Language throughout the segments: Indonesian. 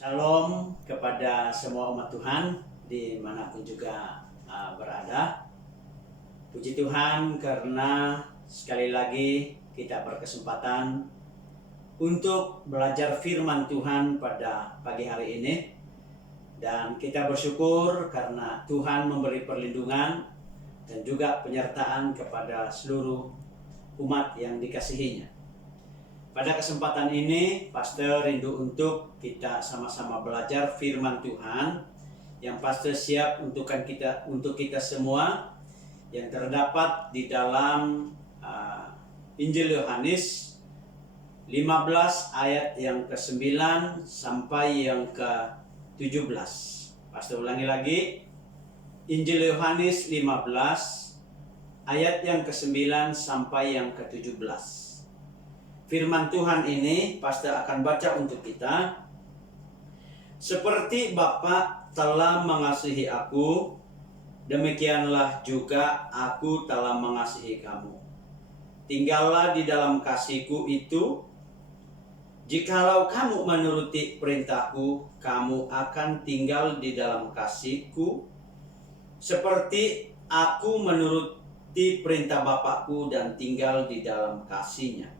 Shalom kepada semua umat Tuhan dimanapun juga berada. Puji Tuhan karena sekali lagi kita berkesempatan untuk belajar firman Tuhan pada pagi hari ini. Dan kita bersyukur karena Tuhan memberi perlindungan dan juga penyertaan kepada seluruh umat yang dikasihinya. Pada kesempatan ini, Pastor rindu untuk kita sama-sama belajar firman Tuhan yang Pastor siap untuk kita semua yang terdapat di dalam Injil Yohanes 15 ayat yang ke-9 sampai yang ke-17. Pastor ulangi lagi, Injil Yohanes 15 ayat yang ke-9 sampai yang ke-17. Firman Tuhan ini Pastor akan baca untuk kita. Seperti Bapa telah mengasihi aku, demikianlah juga aku telah mengasihi kamu. Tinggallah di dalam kasihku itu. Jikalau kamu menuruti perintahku, kamu akan tinggal di dalam kasihku, seperti aku menuruti perintah Bapakku dan tinggal di dalam kasihnya.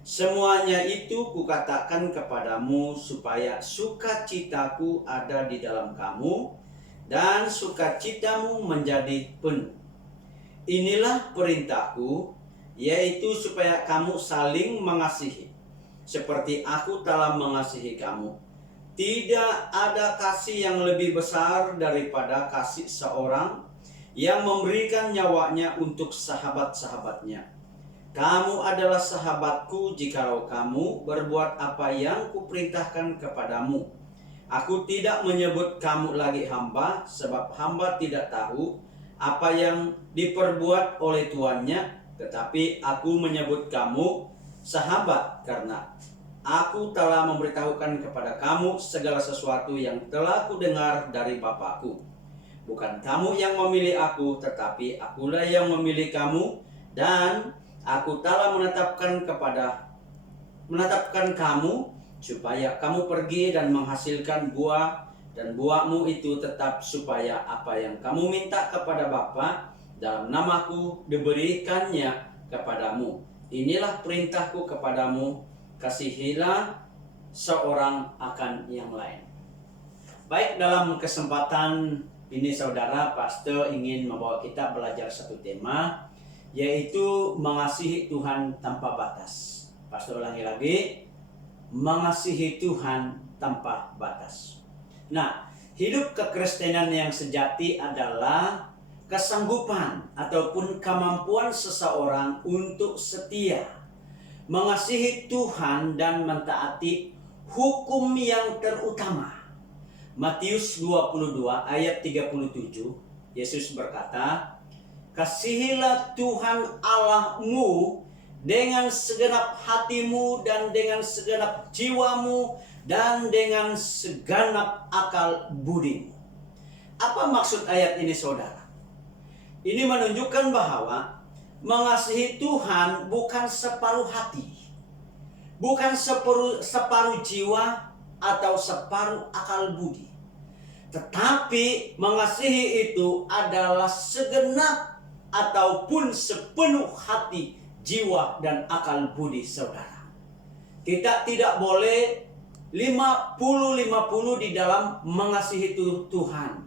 Semuanya itu kukatakan kepadamu supaya sukacitaku ada di dalam kamu dan sukacitamu menjadi penuh. Inilah perintahku, yaitu supaya kamu saling mengasihi, seperti aku telah mengasihi kamu. Tidak ada kasih yang lebih besar daripada kasih seorang yang memberikan nyawanya untuk sahabat-sahabatnya. Kamu adalah sahabatku jikalau kamu berbuat apa yang kuperintahkan kepadamu. Aku tidak menyebut kamu lagi hamba, sebab hamba tidak tahu apa yang diperbuat oleh tuannya, tetapi aku menyebut kamu sahabat karena aku telah memberitahukan kepada kamu segala sesuatu yang telah kudengar dari Bapakku. Bukan kamu yang memilih aku, tetapi akulah yang memilih kamu, dan aku telah menetapkan kamu supaya kamu pergi dan menghasilkan buah, dan buahmu itu tetap, supaya apa yang kamu minta kepada Bapa dalam namaku diberikannya kepadamu. Inilah perintahku kepadamu, kasihilah seorang akan yang lain. Baik, dalam kesempatan ini saudara, Pastor ingin membawa kita belajar satu tema, yaitu mengasihi Tuhan tanpa batas. Pastor ulangi lagi, mengasihi Tuhan tanpa batas. Nah, hidup kekristenan yang sejati adalah kesanggupan ataupun kemampuan seseorang untuk setia, mengasihi Tuhan dan mentaati hukum yang terutama. Matius 22 ayat 37, Yesus berkata, "Kasihilah Tuhan Allahmu dengan segenap hatimu dan dengan segenap jiwamu dan dengan segenap akal budimu." Apa maksud ayat ini saudara? Ini menunjukkan bahwa mengasihi Tuhan bukan separuh hati, bukan separuh jiwa atau separuh akal budi. Tetapi mengasihi itu adalah segenap ataupun sepenuh hati, jiwa, dan akal budi saudara. Kita tidak boleh 50-50 di dalam mengasihi Tuhan,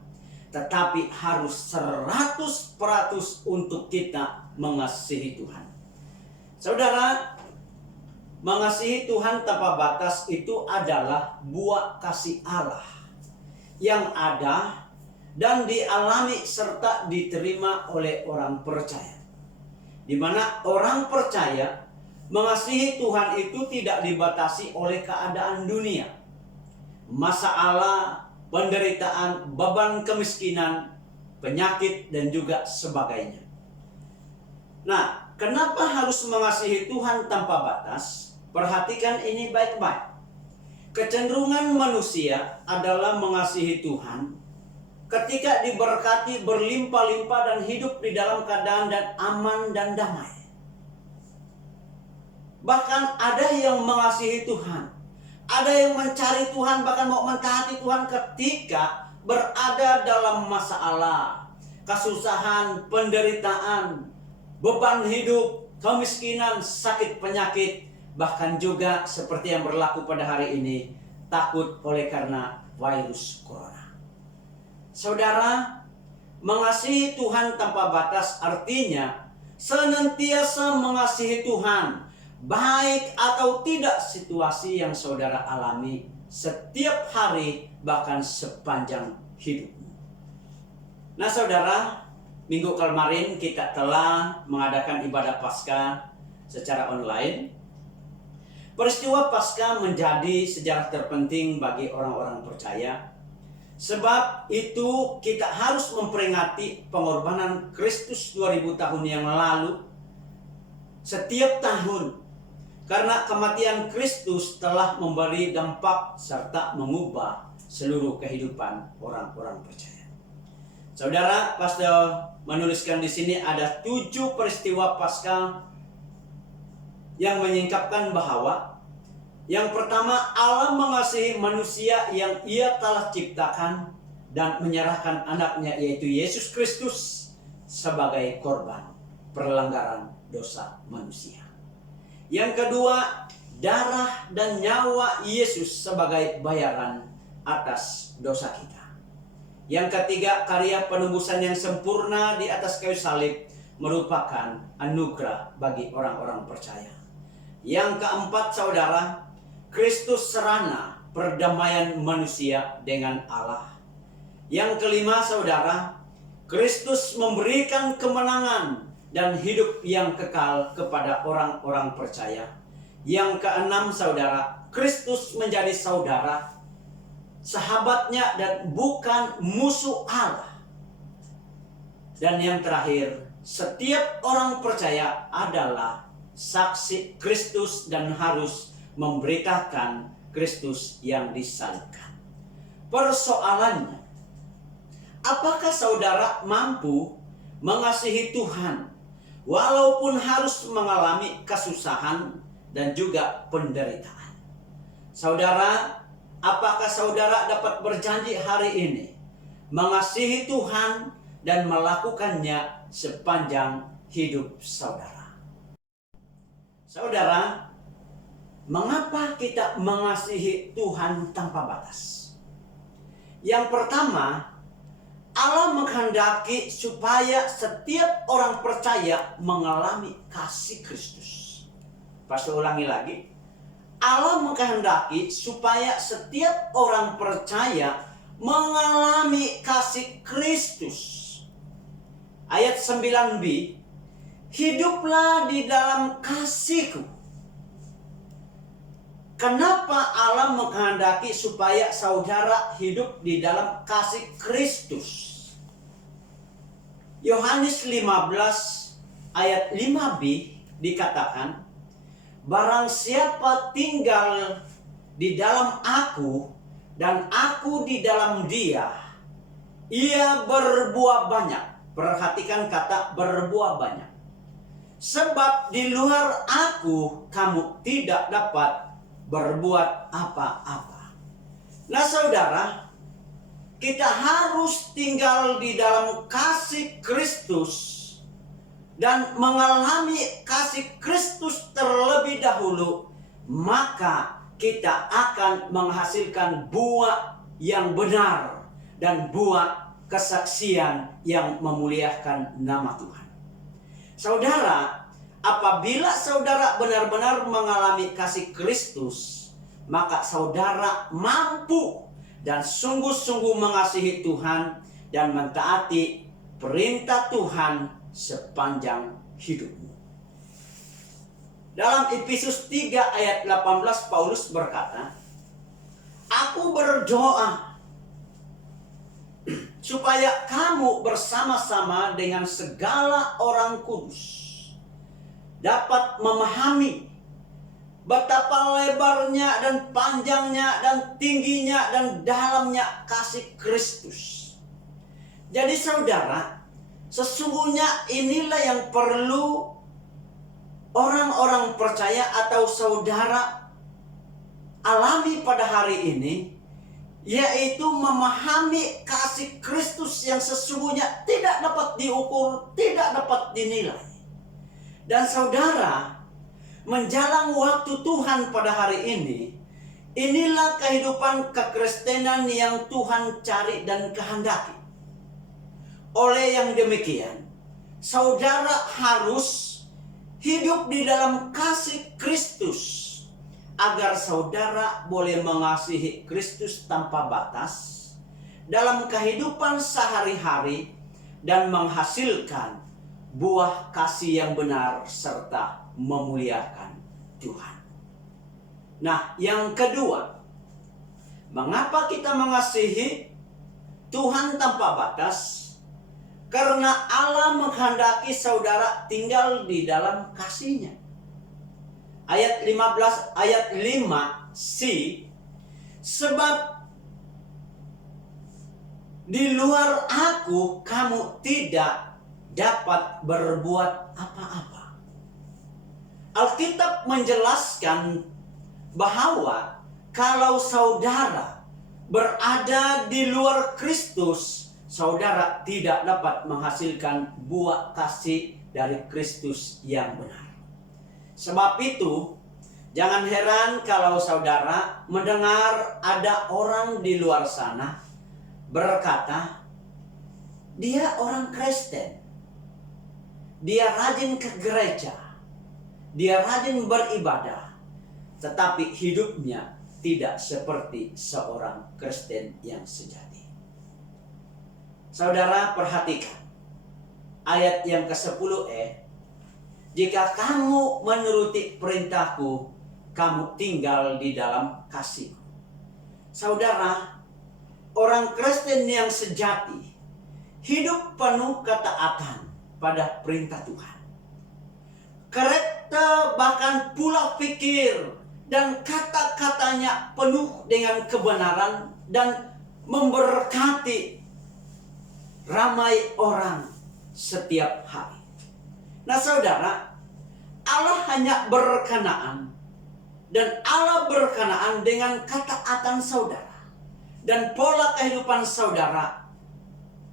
tetapi harus 100% untuk kita mengasihi Tuhan. Saudara, mengasihi Tuhan tanpa batas itu adalah buah kasih Allah yang ada dan dialami serta diterima oleh orang percaya. Di mana orang percaya mengasihi Tuhan itu tidak dibatasi oleh keadaan dunia, masalah, penderitaan, beban kemiskinan, penyakit, dan juga sebagainya. Nah, kenapa harus mengasihi Tuhan tanpa batas? Perhatikan ini baik-baik. Kecenderungan manusia adalah mengasihi Tuhan ketika diberkati berlimpah-limpah dan hidup di dalam keadaan dan aman dan damai. Bahkan ada yang mengasihi Tuhan Ada yang mencari Tuhan, bahkan mau mentaati Tuhan ketika berada dalam masalah, kesusahan, penderitaan, beban hidup, kemiskinan, sakit penyakit, bahkan juga seperti yang berlaku pada hari ini, takut oleh karena virus corona. Saudara, mengasihi Tuhan tanpa batas artinya senantiasa mengasihi Tuhan, baik atau tidak situasi yang saudara alami setiap hari, bahkan sepanjang hidupmu. Nah saudara, minggu kemarin kita telah mengadakan ibadah Paskah secara online. Peristiwa Paskah menjadi sejarah terpenting bagi orang-orang percaya. Sebab itu kita harus memperingati pengorbanan Kristus 2000 tahun yang lalu setiap tahun. Karena kematian Kristus telah memberi dampak serta mengubah seluruh kehidupan orang-orang percaya. Saudara, pastor menuliskan di sini ada 7 peristiwa Paskah yang menyingkapkan bahwa yang pertama, Allah mengasihi manusia yang Ia telah ciptakan dan menyerahkan anaknya yaitu Yesus Kristus sebagai korban pelanggaran dosa manusia. Yang kedua, darah dan nyawa Yesus sebagai bayaran atas dosa kita. Yang ketiga, karya penebusan yang sempurna di atas kayu salib merupakan anugerah bagi orang-orang percaya. Yang keempat, saudara, Kristus sarana perdamaian manusia dengan Allah. Yang kelima, saudara, Kristus memberikan kemenangan dan hidup yang kekal kepada orang-orang percaya. Yang keenam, saudara, Kristus menjadi saudara, sahabatnya dan bukan musuh Allah. Dan yang terakhir, setiap orang percaya adalah saksi Kristus dan harus memberitakan Kristus yang disalibkan. Persoalannya, apakah saudara mampu mengasihi Tuhan walaupun harus mengalami kesusahan dan juga penderitaan? Saudara, apakah saudara dapat berjanji hari ini mengasihi Tuhan dan melakukannya sepanjang hidup saudara? Saudara, mengapa kita mengasihi Tuhan tanpa batas? Yang pertama, Allah menghendaki supaya setiap orang percaya mengalami kasih Kristus. Pastor ulangi lagi. Allah menghendaki supaya setiap orang percaya mengalami kasih Kristus. Ayat 9b, hiduplah di dalam kasih-Ku. Kenapa Allah menghendaki supaya saudara hidup di dalam kasih Kristus? Yohanes 15 ayat 5b dikatakan, barang siapa tinggal di dalam Aku dan Aku di dalam dia, ia berbuah banyak. Perhatikan kata berbuah banyak. Sebab di luar Aku kamu tidak dapat berbuat apa-apa. Nah saudara, kita harus tinggal di dalam kasih Kristus dan mengalami kasih Kristus terlebih dahulu, maka kita akan menghasilkan buah yang benar dan buah kesaksian yang memuliakan nama Tuhan. Saudara, apabila saudara benar-benar mengalami kasih Kristus, maka saudara mampu dan sungguh-sungguh mengasihi Tuhan dan mentaati perintah Tuhan sepanjang hidupmu. Dalam Efesus 3 ayat 18 Paulus berkata, Aku berdoa supaya kamu bersama-sama dengan segala orang kudus dapat memahami betapa lebarnya dan panjangnya dan tingginya dan dalamnya kasih Kristus. Jadi saudara, sesungguhnya inilah yang perlu orang-orang percaya atau saudara alami pada hari ini, yaitu memahami kasih Kristus yang sesungguhnya tidak dapat diukur, tidak dapat dinilai. Dan saudara, menjelang waktu Tuhan pada hari ini, inilah kehidupan kekristenan yang Tuhan cari dan kehendaki. Oleh yang demikian, saudara harus hidup di dalam kasih Kristus, agar saudara boleh mengasihi Kristus tanpa batas dalam kehidupan sehari-hari dan menghasilkan buah kasih yang benar serta memuliakan Tuhan. Nah, yang kedua, mengapa kita mengasihi Tuhan tanpa batas? Karena Allah menghendaki saudara tinggal di dalam kasih-Nya. Ayat 15, ayat 5c, sebab di luar aku kamu tidak dapat berbuat apa-apa. Alkitab menjelaskan bahwa kalau saudara berada di luar Kristus, saudara tidak dapat menghasilkan buah kasih dari Kristus yang benar. Sebab itu, jangan heran kalau saudara mendengar ada orang di luar sana berkata, dia orang Kristen, dia rajin ke gereja, dia rajin beribadah, tetapi hidupnya tidak seperti seorang Kristen yang sejati. Saudara perhatikan ayat yang ke-10e, jika kamu menuruti perintahku, kamu tinggal di dalam kasihku. Saudara, orang Kristen yang sejati hidup penuh ketaatan pada perintah Tuhan. Karakter bahkan pula pikir dan kata-katanya penuh dengan kebenaran dan memberkati ramai orang setiap hari. Nah saudara, Allah hanya berkenaan dan Allah berkenaan dengan ketaatan saudara. Dan pola kehidupan saudara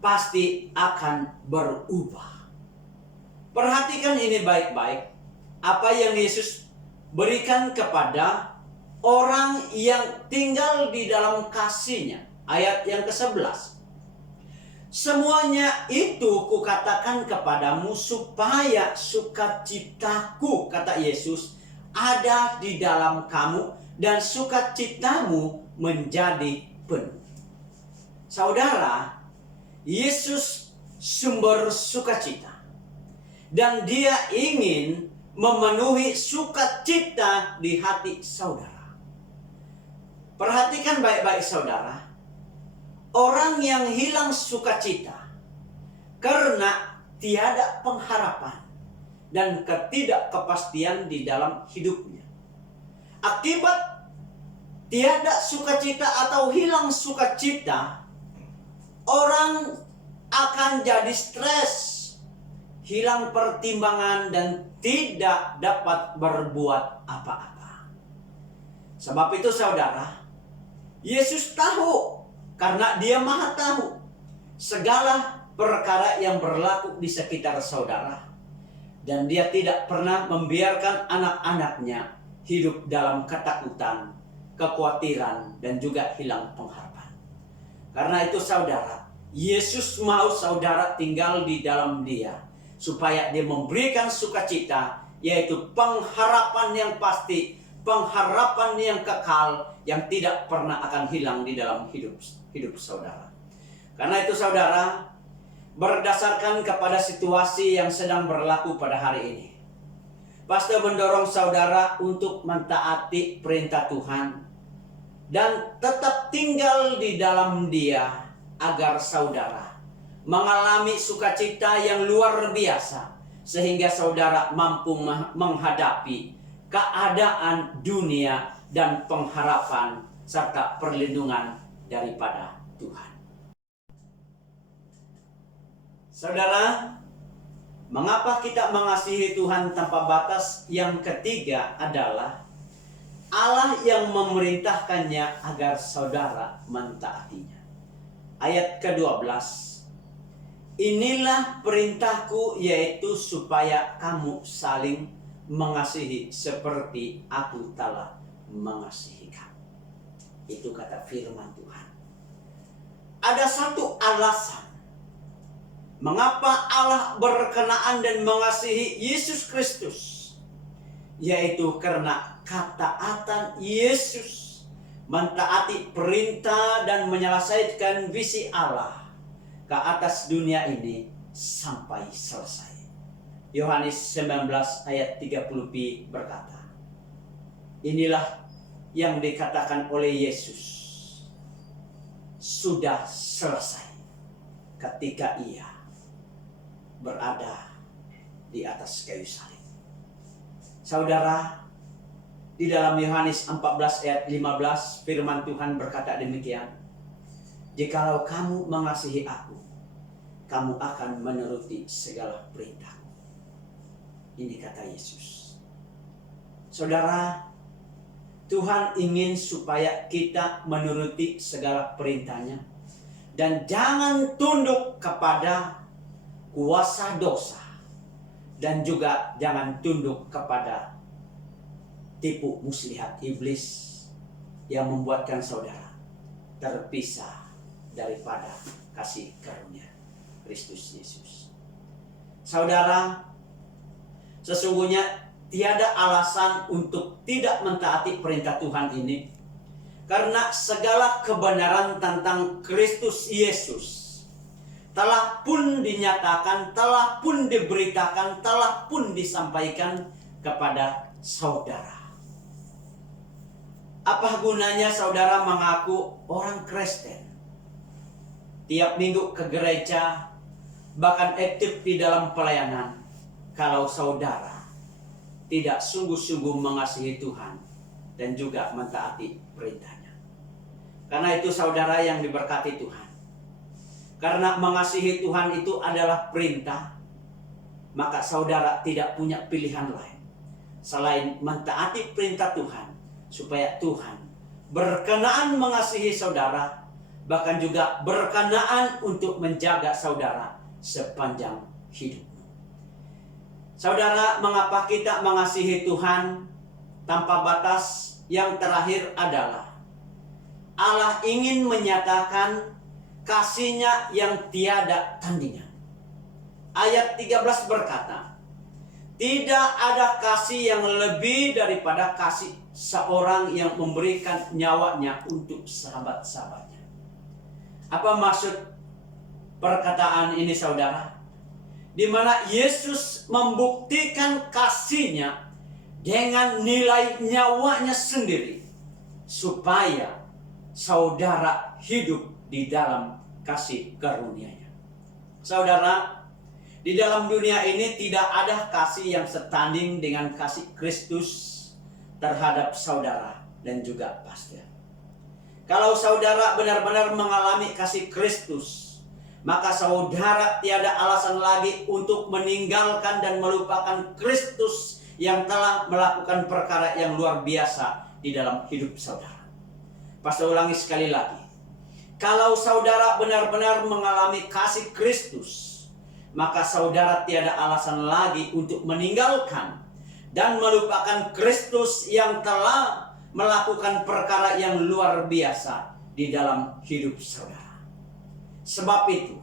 pasti akan berubah. Perhatikan ini baik-baik. Apa yang Yesus berikan kepada orang yang tinggal di dalam kasih-Nya. Ayat yang ke-11. Semuanya itu kukatakan kepadamu supaya sukacitaku, kata Yesus, ada di dalam kamu dan sukacitamu menjadi penuh. Saudara, Yesus sumber sukacita. Dan dia ingin memenuhi sukacita di hati saudara. Perhatikan baik-baik saudara. Orang yang hilang sukacita karena tiada pengharapan dan ketidakkepastian di dalam hidupnya. Akibat tiada sukacita atau hilang sukacita, orang akan jadi stres, hilang pertimbangan dan tidak dapat berbuat apa-apa. Sebab itu saudara, Yesus tahu, karena dia maha tahu segala perkara yang berlaku di sekitar saudara. Dan dia tidak pernah membiarkan anak-anaknya hidup dalam ketakutan, kekhawatiran, dan juga hilang pengharapan. Karena itu saudara, Yesus mau saudara tinggal di dalam dia, supaya dia memberikan sukacita, yaitu pengharapan yang pasti, pengharapan yang kekal, yang tidak pernah akan hilang di dalam hidup saudara. Karena itu saudara, berdasarkan kepada situasi yang sedang berlaku pada hari ini, pastor mendorong saudara untuk mentaati perintah Tuhan dan tetap tinggal di dalam dia, agar saudara mengalami sukacita yang luar biasa, sehingga saudara mampu menghadapi keadaan dunia dan pengharapan serta perlindungan daripada Tuhan. Saudara, mengapa kita mengasihi Tuhan tanpa batas? Yang ketiga adalah Allah yang memerintahkannya agar saudara mentaatinya. Ayat ke-12. Inilah perintahku, yaitu supaya kamu saling mengasihi seperti aku telah mengasihi kamu. Itu kata firman Tuhan. Ada satu alasan mengapa Allah berkenaan dan mengasihi Yesus Kristus, yaitu karena ketaatan Yesus, mentaati perintah dan menyelesaikan visi Allah ke atas dunia ini sampai selesai. Yohanes 19 ayat 30b berkata, inilah yang dikatakan oleh Yesus, sudah selesai, ketika ia berada di atas kayu salib. Saudara, di dalam Yohanes 14 ayat 15 firman Tuhan berkata demikian, jikalau kamu mengasihi aku, kamu akan menuruti segala perintahku. Ini kata Yesus. Saudara, Tuhan ingin supaya kita menuruti segala perintahnya dan jangan tunduk kepada kuasa dosa, dan juga jangan tunduk kepada tipu muslihat iblis yang membuatkan saudara terpisah daripada kasih karunia Kristus Yesus. Saudara, sesungguhnya tiada alasan untuk tidak mentaati perintah Tuhan ini, karena segala kebenaran tentang Kristus Yesus telah pun dinyatakan, telah pun diberitakan, telah pun disampaikan kepada saudara. Apa gunanya saudara mengaku orang Kristen, tiap minggu ke gereja, bahkan aktif di dalam pelayanan, kalau saudara tidak sungguh-sungguh mengasihi Tuhan dan juga mentaati perintahnya? Karena itu saudara yang diberkati Tuhan, karena mengasihi Tuhan itu adalah perintah, maka saudara tidak punya pilihan lain selain mentaati perintah Tuhan, supaya Tuhan berkenaan mengasihi saudara, bahkan juga berkenaan untuk menjaga saudara sepanjang hidupmu. Saudara, mengapa kita mengasihi Tuhan tanpa batas? Yang terakhir adalah Allah ingin menyatakan kasih-Nya yang tiada tandingan. Ayat 13 berkata, tidak ada kasih yang lebih daripada kasih seorang yang memberikan nyawanya untuk sahabat-sahabatnya. Apa maksud perkataan ini saudara? Di mana Yesus membuktikan kasih-Nya dengan nilai nyawanya sendiri, supaya saudara hidup di dalam kasih karunia-Nya. Saudara, di dalam dunia ini tidak ada kasih yang setanding dengan kasih Kristus terhadap saudara dan juga pastor. Kalau saudara benar-benar mengalami kasih Kristus, maka saudara tiada alasan lagi untuk meninggalkan dan melupakan Kristus yang telah melakukan perkara yang luar biasa di dalam hidup saudara. Pastor ulangi sekali lagi. Kalau saudara benar-benar mengalami kasih Kristus, maka saudara tiada alasan lagi untuk meninggalkan dan melupakan Kristus yang telah melakukan perkara yang luar biasa di dalam hidup saudara. Sebab itu,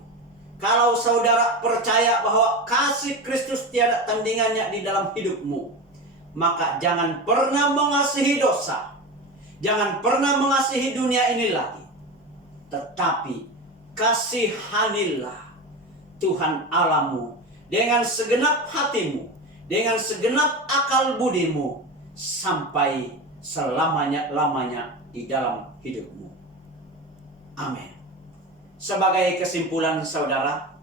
kalau saudara percaya bahwa kasih Kristus tiada tandingannya di dalam hidupmu, maka jangan pernah mengasihi dosa, jangan pernah mengasihi dunia ini lagi, tetapi kasihanilah Tuhan Allahmu dengan segenap hatimu, dengan segenap akal budimu, sampai selamanya-lamanya di dalam hidupmu. Amin. Sebagai kesimpulan saudara,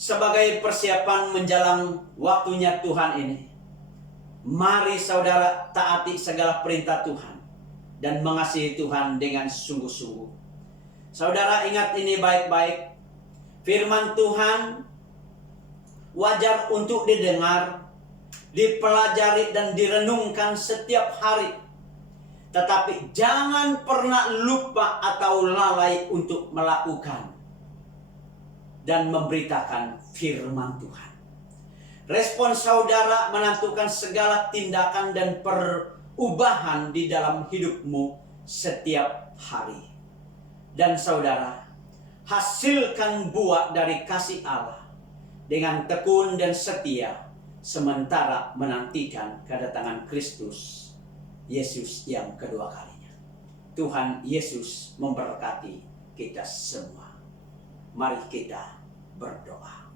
sebagai persiapan menjelang waktunya Tuhan ini, mari saudara taati segala perintah Tuhan dan mengasihi Tuhan dengan sungguh-sungguh. Saudara ingat ini baik-baik. Firman Tuhan wajar untuk didengar, dipelajari dan direnungkan setiap hari. Tetapi jangan pernah lupa atau lalai untuk melakukan dan memberitakan firman Tuhan. Respon saudara menentukan segala tindakan dan perubahan di dalam hidupmu setiap hari. Dan saudara, hasilkan buah dari kasih Allah dengan tekun dan setia, sementara menantikan kedatangan Kristus Yesus yang kedua kalinya. Tuhan Yesus memberkati kita semua. Mari kita berdoa.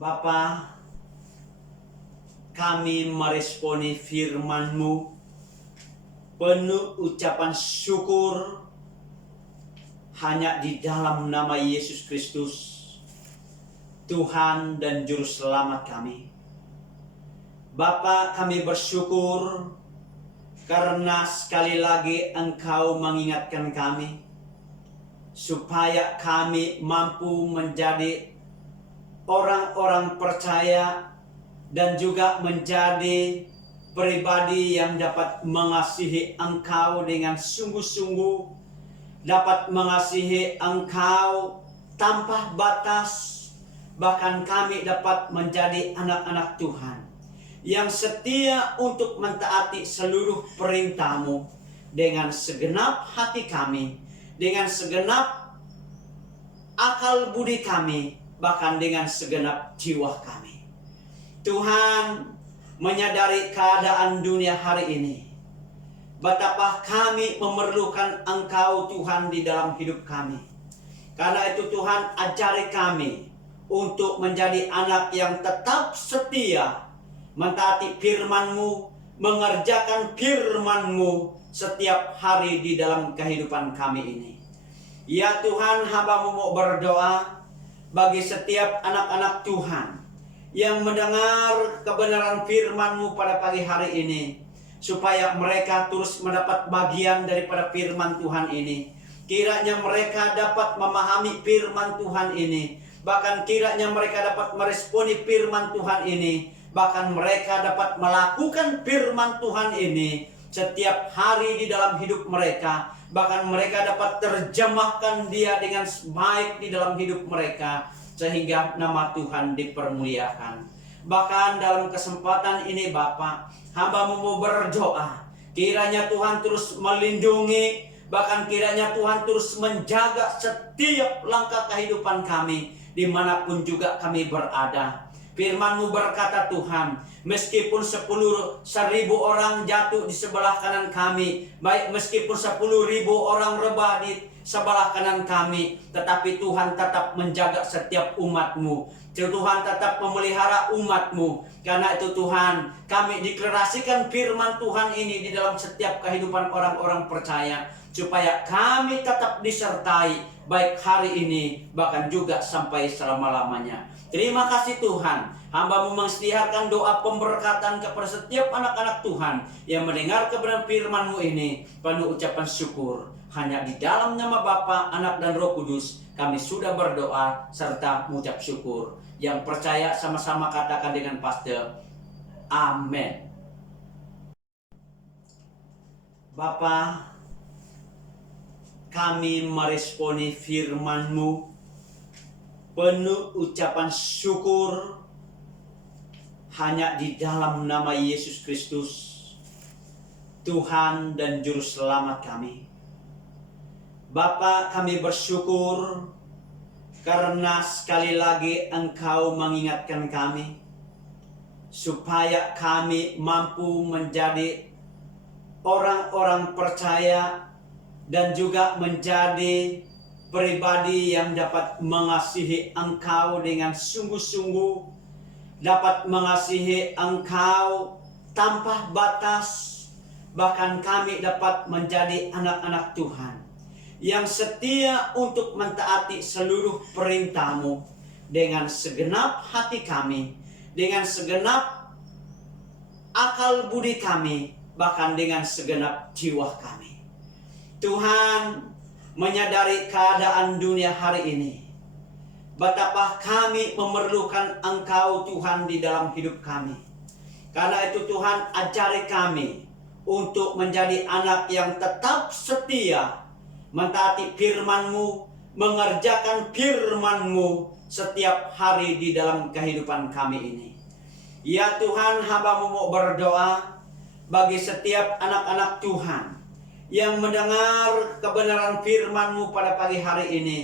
Bapa, kami meresponi firman-Mu penuh ucapan syukur hanya di dalam nama Yesus Kristus, Tuhan dan Juru Selamat kami. Bapa, kami bersyukur karena sekali lagi Engkau mengingatkan kami supaya kami mampu menjadi orang-orang percaya dan juga menjadi pribadi yang dapat mengasihi Engkau dengan sungguh-sungguh, dapat mengasihi Engkau tanpa batas. Bahkan kami dapat menjadi anak-anak Tuhan yang setia untuk mentaati seluruh perintah-Mu dengan segenap hati kami, dengan segenap akal budi kami, bahkan dengan segenap jiwa kami. Tuhan, menyadari keadaan dunia hari ini, betapa kami memerlukan Engkau Tuhan di dalam hidup kami. Karena itu Tuhan, ajari kami untuk menjadi anak yang tetap setia mentaati firman-Mu, mengerjakan firman-Mu setiap hari di dalam kehidupan kami ini. Ya Tuhan, hamba-Mu mau berdoa bagi setiap anak-anak Tuhan yang mendengar kebenaran firman-Mu pada pagi hari ini, supaya mereka terus mendapat bagian daripada firman Tuhan ini. Kiranya mereka dapat memahami firman Tuhan ini, bahkan kiranya mereka dapat meresponi firman Tuhan ini, bahkan mereka dapat melakukan firman Tuhan ini setiap hari di dalam hidup mereka. Bahkan mereka dapat terjemahkan dia dengan baik di dalam hidup mereka, sehingga nama Tuhan dipermuliakan. Bahkan dalam kesempatan ini Bapa, hamba-Mu mau berdoa, kiranya Tuhan terus melindungi, bahkan kiranya Tuhan terus menjaga setiap langkah kehidupan kami, dimanapun juga kami berada. Firman-Mu berkata Tuhan, meskipun 10.000 orang jatuh di sebelah kanan kami, baik meskipun 10.000 orang rebah di sebelah kanan kami, tetapi Tuhan tetap menjaga setiap umat-Mu. Tuhan tetap memelihara umat-Mu. Karena itu Tuhan, kami deklarasikan firman Tuhan ini di dalam setiap kehidupan orang-orang percaya, supaya kami tetap disertai baik hari ini, bahkan juga sampai selama-lamanya. Terima kasih Tuhan, hamba-Mu mengisytiharkan doa pemberkatan kepada setiap anak-anak Tuhan yang mendengar kebenaran firman-Mu ini, penuh ucapan syukur. Hanya di dalam nama Bapa, Anak dan Roh Kudus kami sudah berdoa serta mengucap syukur. Yang percaya sama-sama katakan dengan pasti, amin. Bapa, kami meresponi firman-Mu penuh ucapan syukur hanya di dalam nama Yesus Kristus, Tuhan dan Juru Selamat kami. Bapa, kami bersyukur karena sekali lagi Engkau mengingatkan kami supaya kami mampu menjadi orang-orang percaya dan juga menjadi pribadi yang dapat mengasihi Engkau dengan sungguh-sungguh, dapat mengasihi Engkau tanpa batas. Bahkan kami dapat menjadi anak-anak Tuhan yang setia untuk mentaati seluruh perintah-Mu dengan segenap hati kami, dengan segenap akal budi kami, bahkan dengan segenap jiwa kami. Tuhan, menyadari keadaan dunia hari ini, betapa kami memerlukan Engkau Tuhan di dalam hidup kami. Karena itu Tuhan, ajari kami untuk menjadi anak yang tetap setia, mentaati firman-Mu, mengerjakan firman-Mu setiap hari di dalam kehidupan kami ini. Ya Tuhan, hamba-Mu mau berdoa bagi setiap anak-anak Tuhan yang mendengar kebenaran firman-Mu pada pagi hari ini,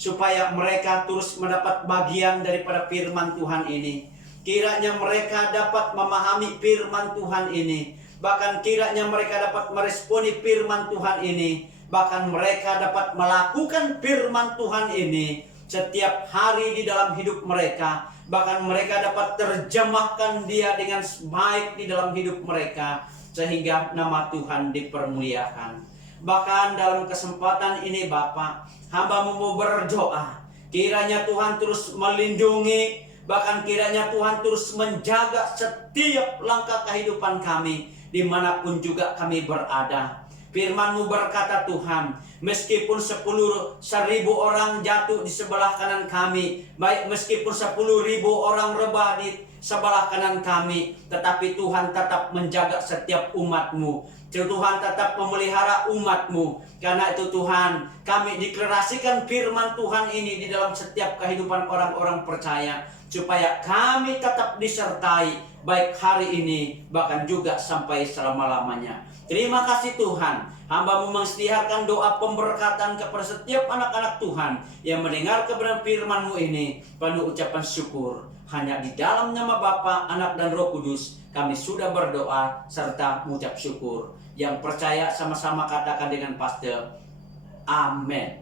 supaya mereka terus mendapat bagian daripada firman Tuhan ini. Kiranya mereka dapat memahami firman Tuhan ini, bahkan kiranya mereka dapat meresponi firman Tuhan ini, bahkan mereka dapat melakukan firman Tuhan ini setiap hari di dalam hidup mereka, bahkan mereka dapat terjemahkan dia dengan baik di dalam hidup mereka, sehingga nama Tuhan dipermuliakan. Bahkan dalam kesempatan ini Bapa, hamba-Mu mau berdoa, kiranya Tuhan terus melindungi, bahkan kiranya Tuhan terus menjaga setiap langkah kehidupan kami, dimanapun juga kami berada. Firman-Mu berkata Tuhan, meskipun 10.000 orang jatuh di sebelah kanan kami, baik meskipun 10.000 orang rebah di sebelah kanan kami, tetapi Tuhan tetap menjaga setiap umat-Mu. Tuhan tetap memelihara umat-Mu. Karena itu Tuhan, kami deklarasikan firman Tuhan ini di dalam setiap kehidupan orang-orang percaya, supaya kami tetap disertai baik hari ini bahkan juga sampai selama-lamanya. Terima kasih Tuhan, hamba-Mu mengsediakan doa pemberkatan kepada setiap anak-anak Tuhan yang mendengar kebenaran firman-Mu ini. Penuh ucapan syukur, hanya di dalam nama Bapa, Anak dan Roh Kudus kami sudah berdoa serta mengucap syukur. Yang percaya sama-sama katakan dengan pasti, amin.